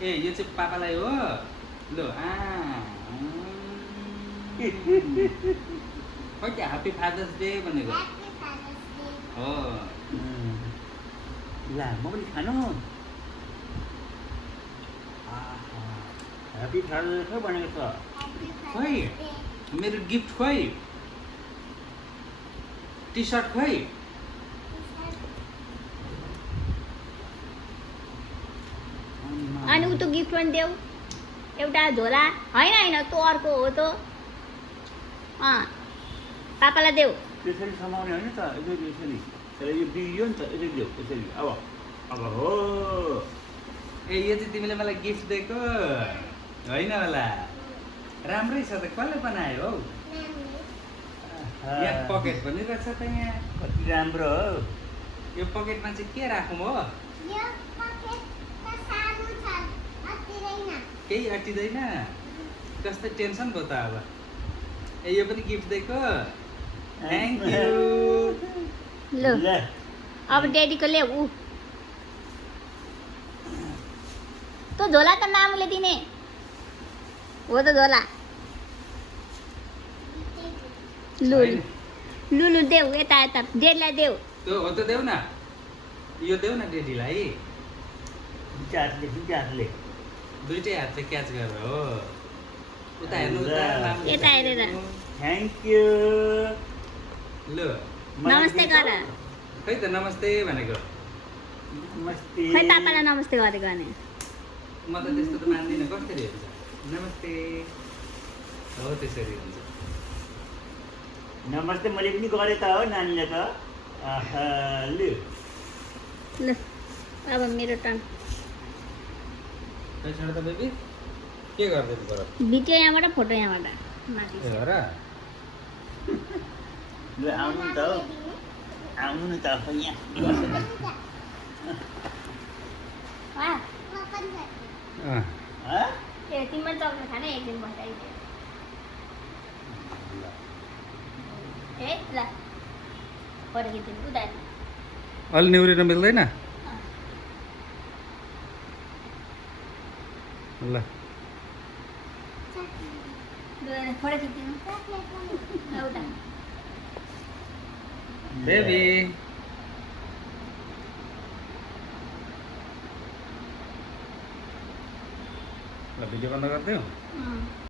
ए यो चाहिँ पापालाई हो ल खै त ह्याप्पी फादर्स डे भनेको हो ला म पनि खानु ह्याप्पी फादर्स डे भनेको छ खै मेरो गिफ्ट खै टी सर्ट खै अनि उ त गिफ्ट पनि देऊ एउटा झोला होइन होइन तँ अर्को हो त पापालाई देऊ त्यसरी समाउने होइन त यसरी यसरी तर यो बिग्रियो नि त यसरी देऊ यसरी अब हो ए यो चाहिँ तिमीले मलाई गिफ्ट दिएको होइन होला राम्रै छ त कसले बनायो हौ यहाँ पकेट पनि रहेछ त यहाँ कति राम्रो हो यो पकेटमा चाहिँ के राखौँ हो केही अटिँदैन कस्तो टेन्सन भयो त अब ए यो पनि गिफ्ट दिएको थ्याङ्क यू ल अब ड्याडीको ल्याऊ ऊ तँ झोला त मामुले दिने हो त झोला लु लु लु देऊ यता यता ड्याडीलाई देऊ त्यो हो त देऊ न यो देऊ न डेडीलाई दुईटा हातले दुइटै हातले क्याच गरेर हो उता हेर्नु उता राम्रो यता हेरेर थ्याङ्क यू ल नमस्ते गर खै त नमस्ते भनेको नमस्ते खै पापालाई नमस्ते गरेको भने म त त्यस्तो त मान्दिनँ कसरी हुन्छ नमस्ते हो त्यसरी हुन्छ नमस्ते मैले पनि गरेँ त हो नानीले त लु ल अब मेरो टर्न खै छोड त बेबी के गर्दैछु पर भिडियो यहाँबाट फोटो यहाँबाट माथि ए हो र लु आउनु नि त हो आउनु नि त यहाँ ए तिमीले चक्लेट खाने एक दिन बसाइदियो ए ल फोटो खिच्नु उता अलि निहुरिन मिल्दैन ल फोटो खिच्नु उता बेबी ल भिडियो बन्द गरिदिउँ